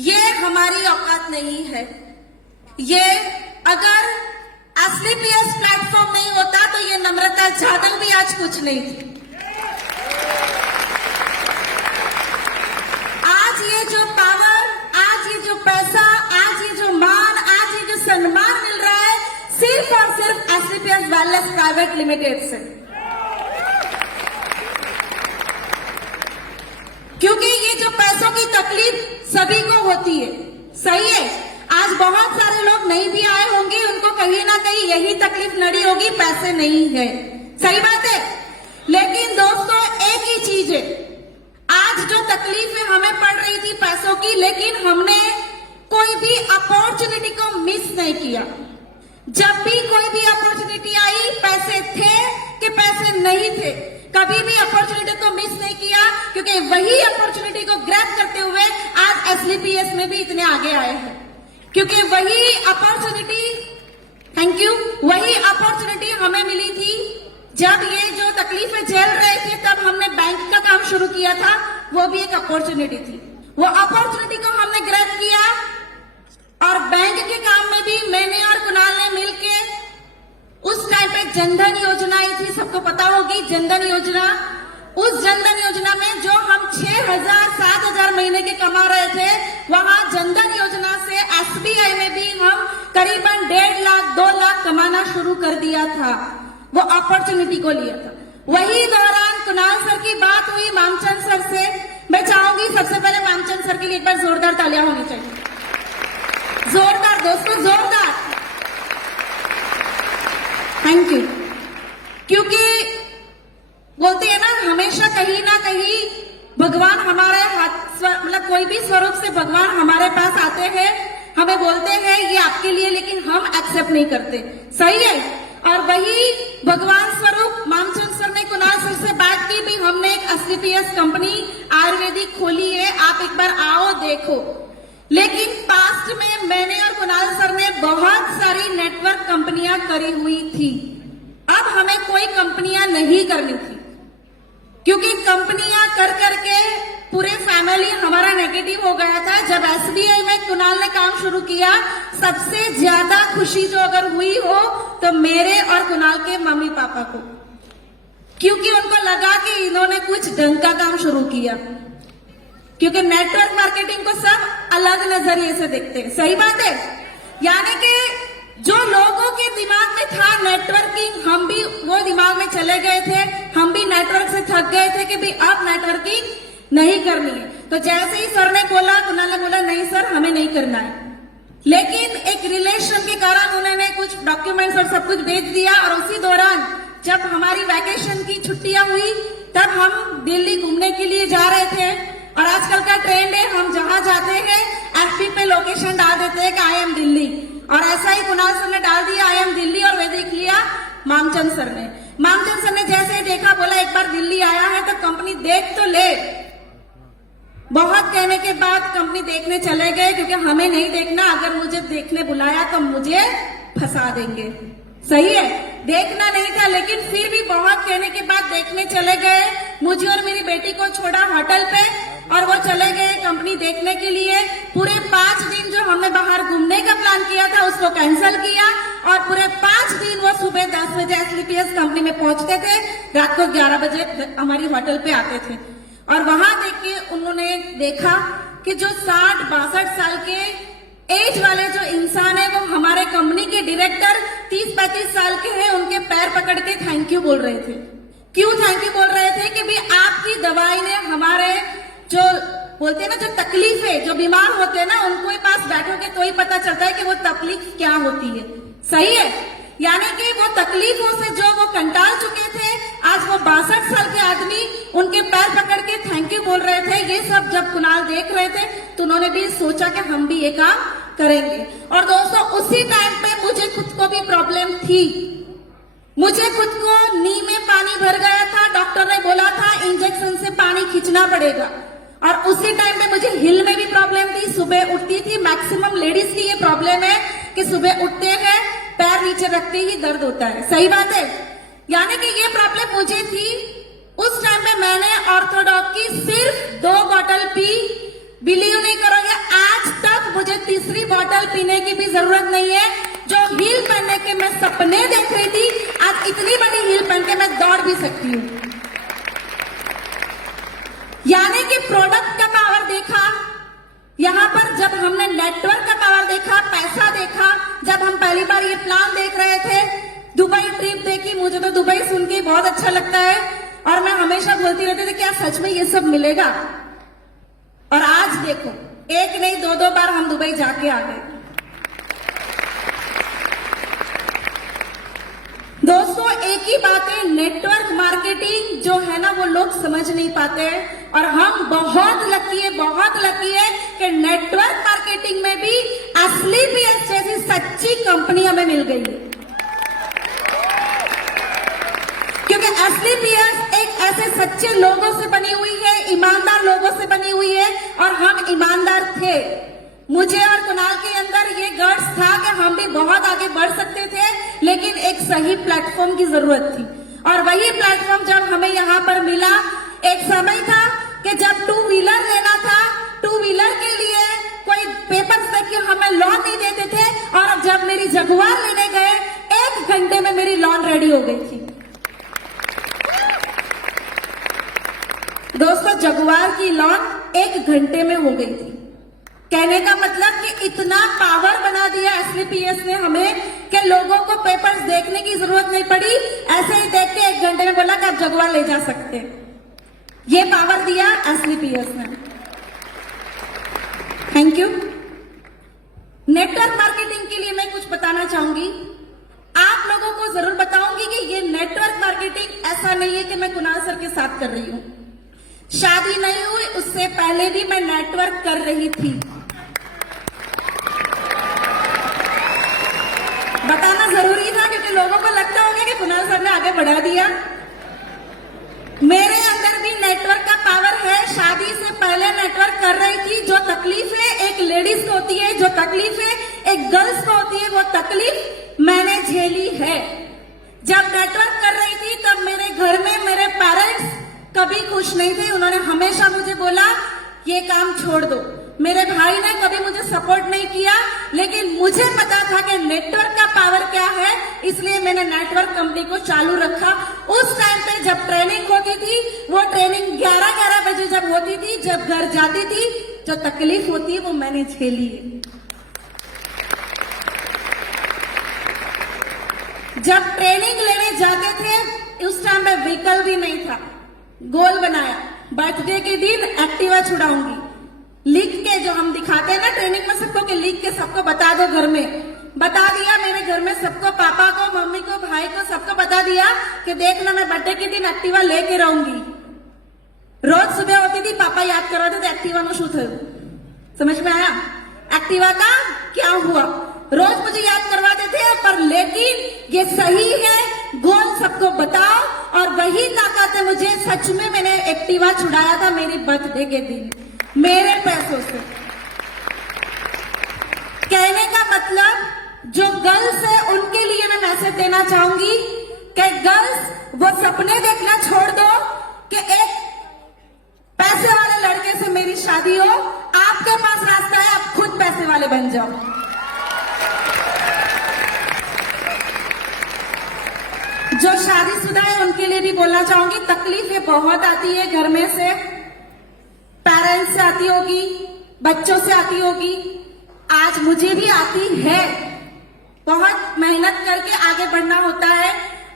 ये हमारी औकात नहीं है। ये अगर असली पीएस प्लेटफॉर्म नहीं होता तो ये नम्रता जाधव भी आज कुछ नहीं थी। आज ये जो पावर, आज ये जो पैसा, आज ये जो मान, आज ये जो सम्मान मिल रहा है सिर्फ और सिर्फ एसलीपीएस वेलनेस प्राइवेट लिमिटेड से। क्योंकि ये जो पैसों की तकलीफ सभी को होती है, सही है। आज बहुत सारे लोग नहीं भी आए होंगे, उनको कहीं ना कहीं यही तकलीफ नड़ी होगी, पैसे नहीं है, सही बात है। लेकिन दोस्तों एक ही चीज है, आज जो तकलीफ हमें पड़ रही थी पैसों की, लेकिन हमने कोई भी अपॉर्चुनिटी को मिस नहीं किया। जब भी कोई भी अपॉर्चुनिटी आई, पैसे थे कि पैसे नहीं थे, कभी भी अपॉर्चुनिटी को मिस नहीं किया, क्योंकि वही अपॉर्चुनिटी को ग्रैब करते हुए आज एसलीपीएस में भी इतने आगे आए हैं। क्योंकि वही अपॉर्चुनिटी, थैंक यू, वही अपॉर्चुनिटी हमें मिली थी जब ये जो तकलीफें झेल रहे थे, तब हमने बैंक का काम शुरू किया था। वो भी एक अपॉर्चुनिटी थी, वो अपॉर्चुनिटी को हमने ग्रैब किया। और बैंक के काम में भी मैंने और कुणाल ने मिलके, उस टाइम पे जनधन योजना आई थी, सबको पता होगी जनधन योजना। उस जनधन योजना में जो हम 6,000 7,000 महीने के कमा रहे थे, वहां जनधन योजना से एसबीआई में भी हम करीबन 1.5 लाख 2 लाख कमाना शुरू कर दिया था। वो अपॉर्चुनिटी को लिया था। वही दौरान कुणाल सर की बात हुई मामचंद सर से। मैं चाहूंगी सबसे पहले मामचंद सर के लिए एक बार जोरदार तालियां होनी चाहिए। जोरदार दोस्तों, जोरदार, थैंक यू। क्योंकि बोलते हैं ना, हमेशा कहीं ना कहीं भगवान हमारे हाथ, मतलब कोई भी स्वरूप से भगवान हमारे पास आते हैं, हमें बोलते हैं ये आपके लिए, लेकिन हम एक्सेप्ट नहीं करते, सही है। और वही भगवान स्वरूप मामचंद सर ने कुणाल सर से बात की, भी हमने एक एसलीपीएस कंपनी आयुर्वेदिक खोली है, आप एक बार आओ देखो। लेकिन पास्ट में मैंने और कुणाल सर ने बहुत सारी नेटवर्क कंपनियां करी हुई थी। अब हमें कोई कंपनियां नहीं करनी थी, क्योंकि कंपनियां कर करके पूरे फैमिली हमारा नेगेटिव हो गया था। जब एसबीआई में कुणाल ने काम शुरू किया, सबसे ज्यादा खुशी जो अगर हुई हो तो मेरे और कुणाल के मम्मी पापा को, क्योंकि उनको लगा कि इन्होंने कुछ ढंग का काम शुरू किया। क्योंकि नेटवर्क मार्केटिंग को सब अलग नजरिए से देखते हैं, सही बात है। यानी कि जो लोगों के दिमाग में था नेटवर्किंग, हम भी वो दिमाग में चले गए थे, हम भी नेटवर्क से थक गए थे कि भी अब नेटवर्किंग नहीं करनी है। तो जैसे ही सर ने बोला, कुणाल ने बोला नहीं सर हमें नहीं करना है। लेकिन एक रिलेशन के कारण उन्होंने कुछ डॉक्यूमेंट्स और सब कुछ भेज दिया। और उसी दौरान जब हमारी वैकेशन की छुट्टियां हुई, तब हम दिल्ली घूमने के लिए जा रहे थे। और आजकल का ट्रेंड है, हम जहां जाते हैं एफपी पे लोकेशन डाल देते हैं कि आई एम दिल्ली। और ऐसा ही कुणाल सर ने डाल दिया आई एम दिल्ली, और वे देख लिया मामचंद सर ने। मामचंद सर ने जैसे ही देखा, बोला एक बार दिल्ली आया है तो कंपनी देख तो ले। बहुत कहने के बाद कंपनी देखने चले गए, क्योंकि हमें नहीं देखना, अगर मुझे देखने बुलाया तो मुझे फंसा देंगे, सही है। देखना नहीं था, लेकिन फिर भी बहुत कहने के बाद देखने चले गए। मुझे और मेरी बेटी को छोड़ा होटल पे और वो चले गए कंपनी देखने के लिए। पूरे 5 दिन जो हमने बाहर घूमने का प्लान किया था उसको कैंसिल किया, और पूरे 5 दिन वो सुबह 10 बजे एसलीपीएस कंपनी में पहुंचते थे, रात को 11 बजे हमारी होटल पे आते थे। और वहां देख के उन्होंने देखा कि जो 60-62 साल के एज वाले जो इंसान है, वो हमारे कंपनी के डायरेक्टर 30-35 साल के हैं, उनके पैर पकड़ के थैंक यू बोल रहे थे। क्यों थैंक यू बोल रहे थे? कि भी आपकी दवाई ने हमारे जो बोलते हैं ना, जो तकलीफ है, जो बीमार होते हैं ना, उनको ही पास बैठोगे तो ही पता चलता है कि वो तकलीफ क्या होती है, सही है। यानी कि वो तकलीफों से जो वो कंटाल चुके थे, आज वो 62 साल के आदमी उनके पैर पकड़ के थैंक यू बोल रहे थे। ये सब जब कुणाल देख रहे थे तो उन्होंने भी सोचा कि हम भी ये काम करेंगे। और दोस्तों उसी टाइम पे मुझे खुद को भी प्रॉब्लम थी, मुझे खुद को नी में पानी भर गया था। डॉक्टर ने बोला था इंजेक्शन से पानी खींचना पड़ेगा। और उसी टाइम पे मुझे हिल में भी प्रॉब्लम थी, सुबह उठती थी। मैक्सिमम लेडीज की ये प्रॉब्लम है कि सुबह उठते हैं पैर नीचे रखते ही दर्द होता है, सही बात है। यानी कि ये प्रॉब्लम मुझे थी। उस टाइम पे मैंने ऑर्थोडॉक की सिर्फ 2 बॉटल पी। बिलीव नहीं करोगे, आज करके मैं सपने देख रही थी, आज इतनी बड़ी हील पहन के मैं दौड़ भी सकती हूँ। यानी कि प्रोडक्ट का पावर देखा, यहाँ पर जब हमने नेटवर्क का पावर देखा, पैसा देखा, जब हम पहली बार ये प्लान देख रहे थे, दुबई ट्रिप देखी, मुझे तो दुबई सुन के बहुत अच्छा लगता है और मैं हमेशा बोलती रहती थी क्या सच में ये सब मिलेगा। और आज देखो, एक नहीं दो बार हम दुबई जाके आ गए। दोस्तों एक ही बात है, नेटवर्क मार्केटिंग जो है ना वो लोग समझ नहीं पाते हैं और हम बहुत लकी है कि नेटवर्क मार्केटिंग में भी असली पीएस जैसी सच्ची कंपनी हमें मिल गई है। क्योंकि असली पीएस एक ऐसे सच्चे लोगों से बनी हुई है, ईमानदार लोगों से बनी हुई है और हम ईमानदार थे। मुझे और कुणाल के अंदर ये गट्स था कि हम भी बहुत आगे बढ़ सकते थे, लेकिन एक सही प्लेटफॉर्म की जरूरत थी और वही प्लेटफॉर्म जब हमें यहाँ पर मिला। एक समय था कि जब टू व्हीलर लेना था, टू व्हीलर के लिए कोई पेपर्स तक के हमें लोन नहीं देते थे और अब जब मेरी जगुआर लेने गए 1 घंटे में मेरी लोन रेडी हो गई थी। दोस्तों जगुआर की लोन 1 घंटे में हो गई थी। कहने का मतलब कि इतना पावर बना दिया असली पीएस ने हमें कि लोगों को पेपर्स देखने की जरूरत नहीं पड़ी, ऐसे ही देख के 1 घंटे में बोला कि आप जगुआर ले जा सकते हैं। ये पावर दिया असली पीएस ने। Thank you. नेटवर्क मार्केटिंग के लिए मैं कुछ बताना चाहूंगी, आप लोगों को जरूर बताऊंगी कि ये नेटवर्क मार्केटिंग ऐसा नहीं है कि मैं कुणाल सर के साथ कर रही हूं। शादी नहीं हुई उससे पहले भी मैं नेटवर्क कर रही थी। बताना जरूरी था क्योंकि लोगों को लगता होगा कि कुणाल सर ने आगे बढ़ा दिया। मेरे अंदर भी नेटवर्क का पावर है। शादी से पहले नेटवर्क कर रही थी। जो तकलीफें एक लेडीज को होती है, जो तकलीफें एक गर्ल्स को होती है, वो तकलीफ मैंने झेली है। जब नेटवर्क कर रही थी तब मेरे घर में मेरे पेरेंट्स कभी खुश नहीं थे। उन्होंने हमेशा मुझे बोला ये काम छोड़ दो। मेरे भाई ने कभी मुझे सपोर्ट नहीं किया, लेकिन मुझे पता था कि नेटवर्क का पावर क्या है, इसलिए मैंने नेटवर्क कंपनी को चालू रखा। उस टाइम पे जब ट्रेनिंग होती थी, वो ट्रेनिंग 11-11 बजे जब होती थी, जब घर जाती थी, जो तकलीफ होती है वो मैंने झेली है। जब ट्रेनिंग लेने जाते थे उस टाइम पे व्हीकल भी नहीं था। गोल बनाया, बर्थडे के दिन एक्टिवा छुड़ाऊंगी, लिख के जो हम दिखाते हैं ना ट्रेनिंग में सबको कि लिख के सबको बता दो। घर में बता दिया, मेरे घर में सबको, पापा को, मम्मी को, भाई को, सबको बता दिया कि देखना मैं बर्थडे के दिन एक्टिवा लेके रहूंगी। रोज सुबह होती थी, पापा याद करवाते थे एक्टिवा नो शू थયું। समझ में आया एक्टिवा का क्या हुआ? रोज मुझे याद करवाते थे, पर लेकिन ये सही है, गोल सबको बताओ। और वही ताकत है मुझे। सच में मैंने एक्टिवा छुड़ाया था मेरी बर्थडे के दिन मेरे पैसों से। कहने का मतलब जो गर्ल्स है उनके लिए मैं मैसेज देना चाहूंगी कि गर्ल्स वो सपने देखना छोड़ दो कि एक पैसे वाले लड़के से मेरी शादी हो। आपके पास रास्ता है, आप खुद पैसे वाले बन जाओ। जो शादीशुदा है उनके लिए भी बोलना चाहूंगी, तकलीफें बहुत आती है घर में से, पेरेंट्स से आती होगी, बच्चों से आती होगी, आज मुझे भी आती है। बहुत मेहनत करके आगे बढ़ना होता है।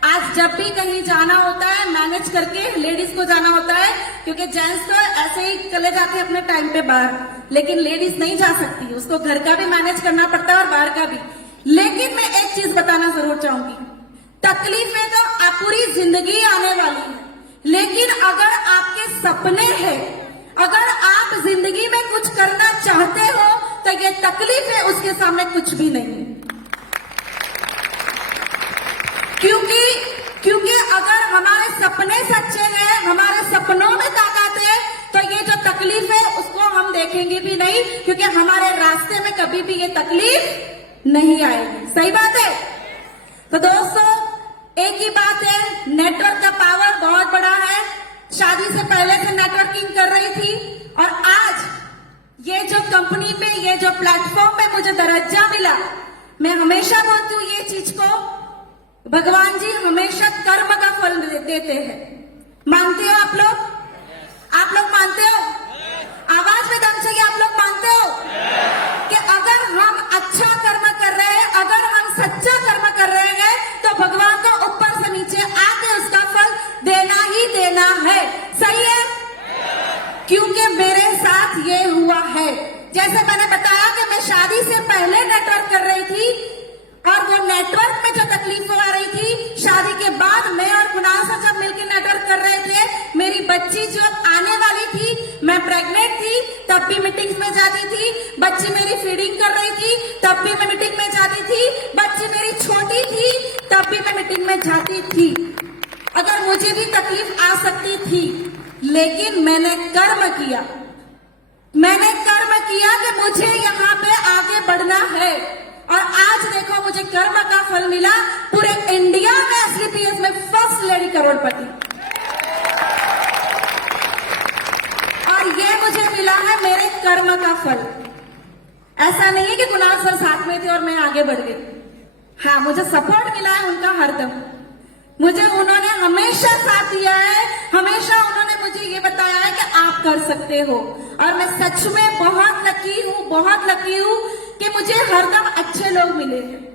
आज जब भी कहीं जाना होता है मैनेज करके लेडीज को जाना होता है, क्योंकि जेंट्स तो ऐसे ही चले जाते हैं अपने टाइम पे बाहर, लेकिन लेडीज नहीं जा सकती, उसको घर का भी मैनेज करना पड़ता है और बाहर का भी। लेकिन मैं एक चीज बताना जरूर चाहूंगी, तकलीफें तो पूरी जिंदगी आने वाली है, लेकिन अगर आपके सपने हैं, अगर आप जिंदगी में कुछ करना चाहते हो तो ये तकलीफें उसके सामने कुछ भी नहीं है। क्योंकि अगर हमारे सपने सच्चे हैं, हमारे सपनों में ताकत है, तो ये जो तकलीफ है उसको हम देखेंगे भी नहीं, क्योंकि हमारे रास्ते में कभी भी ये तकलीफ नहीं आएगी। सही बात है। तो दोस्तों एक ही बात है, नेटवर्क का पावर बहुत बड़ा है। शादी से पहले से नेटवर्किंग कर रही थी और आज ये जो कंपनी पे, ये जो प्लेटफॉर्म पे मुझे दर्जा मिला, मैं हमेशा बोलती हूँ ये चीज को, भगवान जी हमेशा कर्म का फल देते हैं। मानते हो आप लोग? आप लोग मानते हो? आवाज में दम चाहिए, आप लोग मानते हो कि अगर हम अच्छा कर्म कर रहे हैं, अगर हम सच्चा कर्म कर रहे हैं, तो भगवान को ऊपर से नीचे आके उसका फल देना ही देना है। सही है? क्योंकि मेरे साथ ये हुआ है। जैसे मैंने बताया कि मैं शादी से पहले नेटवर्क कर रही थी, और वो नेटवर्क में जो तकलीफ आ रही थी, शादी के बाद मैं और कुणाल सर जब मिलकर नेटवर्क कर रहे थे, मेरी बच्ची जो आने वाली थी, मैं प्रेग्नेंट थी, तब भी मीटिंग्स में जाती थी। बच्ची मेरी फीडिंग कर रही थी, तब भी मैं मीटिंग में जाती थी। बच्ची मेरी छोटी थी, तब भी मैं मीटिंग में जाती थी। अगर मुझे भी तकलीफ आ सकती थी, लेकिन मैंने कर्म किया। मैंने कर्म किया कि मुझे यहाँ पे आगे बढ़ना है, और आज देखो मुझे कर्म का फल मिला। पूरे इंडिया में एसलीपीएस में फर्स्ट लेडी करोड़पति, और ये मुझे मिला है मेरे कर्म का फल। ऐसा नहीं है कि कुणाल सर साथ में थे और मैं आगे बढ़ गई। हाँ, मुझे सपोर्ट मिला है उनका हरदम। मुझे उन्होंने हमेशा साथ दिया है, हमेशा उन्होंने मुझे ये बताया है कि आप कर सकते हो। और मैं सच में बहुत लकी हूँ, बहुत लकी हूँ कि मुझे हरदम अच्छे लोग मिले हैं।